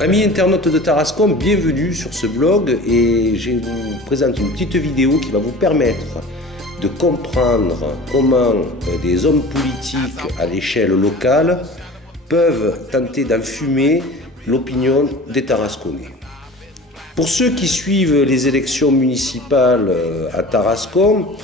Amis internautes de Tarascon, bienvenue sur ce blog et je vous présente une petite vidéo qui va vous permettre de comprendre comment des hommes politiques à l'échelle locale peuvent tenter d'enfumer l'opinion des Tarasconnais. Pour ceux qui suivent les élections municipales à Tarascon,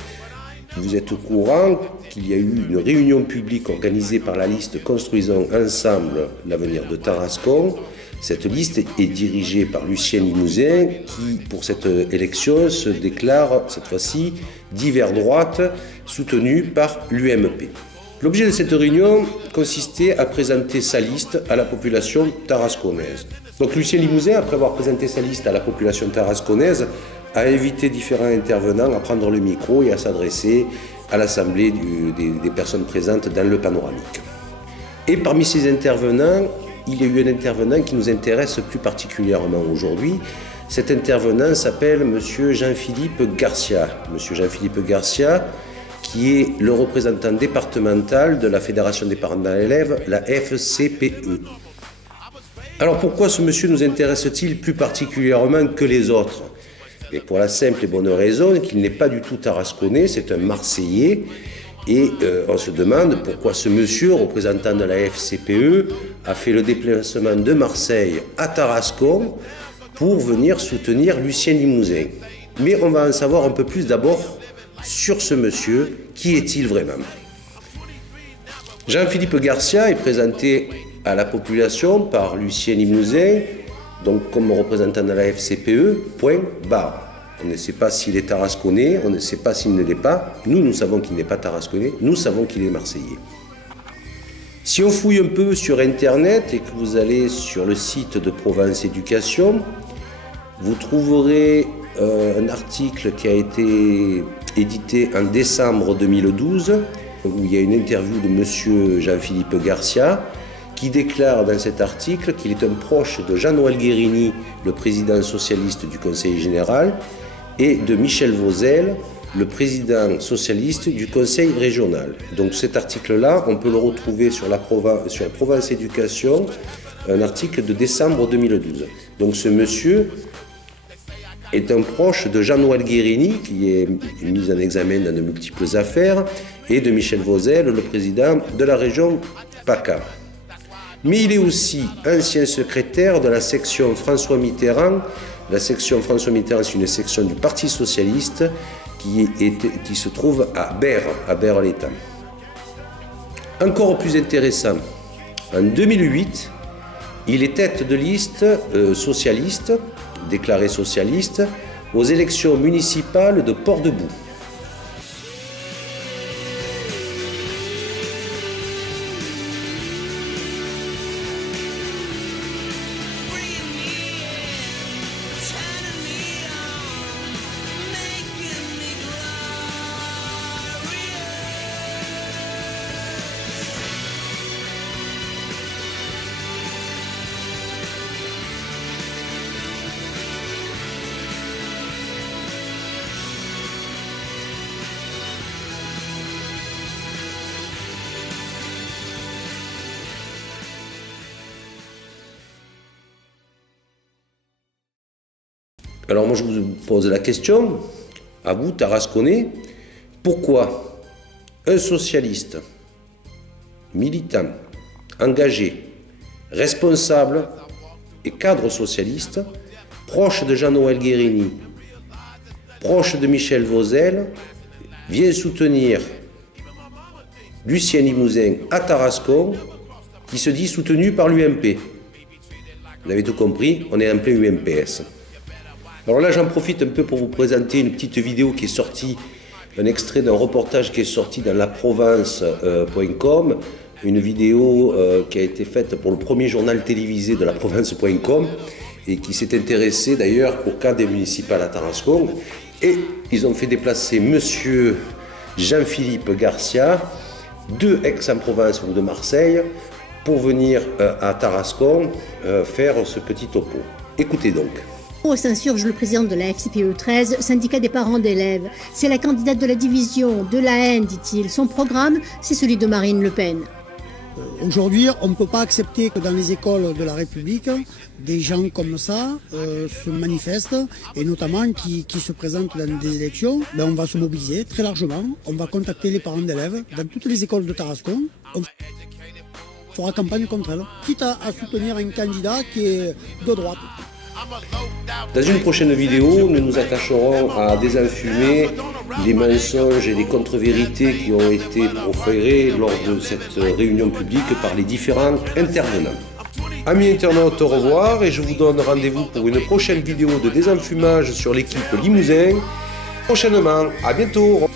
vous êtes au courant qu'il y a eu une réunion publique organisée par la liste Construisons ensemble l'avenir de Tarascon. Cette liste est dirigée par Lucien Limousin qui, pour cette élection, se déclare cette fois-ci divers droite, soutenu par l'UMP. L'objet de cette réunion consistait à présenter sa liste à la population tarasconnaise. Donc Lucien Limousin, après avoir présenté sa liste à la population tarasconnaise, a invité différents intervenants à prendre le micro et à s'adresser à l'assemblée des personnes présentes dans le panoramique. Et parmi ces intervenants, il y a eu un intervenant qui nous intéresse plus particulièrement aujourd'hui. Cet intervenant s'appelle M. Jean-Philippe Garcia. M. Jean-Philippe Garcia, qui est le représentant départemental de la Fédération des parents d'élèves, la FCPE. Alors pourquoi ce monsieur nous intéresse-t-il plus particulièrement que les autres? Et pour la simple et bonne raison qu'il n'est pas du tout tarasconnais, c'est un Marseillais. Et on se demande pourquoi ce monsieur, représentant de la FCPE, a fait le déplacement de Marseille à Tarascon pour venir soutenir Lucien Limousin. Mais on va en savoir un peu plus d'abord sur ce monsieur. Qui est-il vraiment? Jean-Philippe Garcia est présenté à la population par Lucien Limousin, donc comme représentant de la FCPE, point barre. On ne sait pas s'il est tarasconnais, on ne sait pas s'il ne l'est pas. Nous savons qu'il n'est pas tarasconnais, nous savons qu'il est marseillais. Si on fouille un peu sur Internet et que vous allez sur le site de Provence Éducation, vous trouverez un article qui a été édité en décembre 2012, où il y a une interview de M. Jean-Philippe Garcia, qui déclare dans cet article qu'il est un proche de Jean-Noël Guérini, le président socialiste du Conseil général, et de Michel Vauzel, le président socialiste du Conseil régional. Donc cet article-là, on peut le retrouver sur Provence Éducation, un article de décembre 2012. Donc ce monsieur est un proche de Jean-Noël Guérini, qui est mis en examen dans de multiples affaires, et de Michel Vauzel, le président de la région PACA. Mais il est aussi ancien secrétaire de la section François Mitterrand. La section François Mitterrand, c'est une section du Parti socialiste qui se trouve à Berre-l'Étang. Encore plus intéressant, en 2008, il est tête de liste socialiste, déclaré socialiste, aux élections municipales de Port-de-Bouc. Alors moi je vous pose la question, à vous Tarasconnais, pourquoi un socialiste, militant, engagé, responsable et cadre socialiste, proche de Jean-Noël Guérini, proche de Michel Vauzel, vient soutenir Lucien Limousin à Tarascon, qui se dit soutenu par l'UMP. Vous avez tout compris, on est en plein UMPS. Alors là, j'en profite un peu pour vous présenter une petite vidéo qui est sortie, un extrait d'un reportage qui est sorti dans laprovence.com, une vidéo qui a été faite pour le premier journal télévisé de laprovence.com et qui s'est intéressé d'ailleurs au cas des municipales à Tarascon. Et ils ont fait déplacer monsieur Jean-Philippe Garcia de Aix-en-Provence ou de Marseille pour venir à Tarascon faire ce petit topo. Écoutez donc. S'insurge le président de la FCPE 13, syndicat des parents d'élèves. C'est la candidate de la division, de la haine, dit-il. Son programme, c'est celui de Marine Le Pen. Aujourd'hui, on ne peut pas accepter que dans les écoles de la République, des gens comme ça se manifestent et notamment qui se présentent dans des élections. Ben, on va se mobiliser très largement, on va contacter les parents d'élèves dans toutes les écoles de Tarascon. On fera campagne contre elle, quitte à soutenir un candidat qui est de droite. Dans une prochaine vidéo, nous nous attacherons à désenfumer les mensonges et les contre-vérités qui ont été proférés lors de cette réunion publique par les différents intervenants. Amis internautes, au revoir et je vous donne rendez-vous pour une prochaine vidéo de désenfumage sur l'équipe Limousin. Prochainement, à bientôt.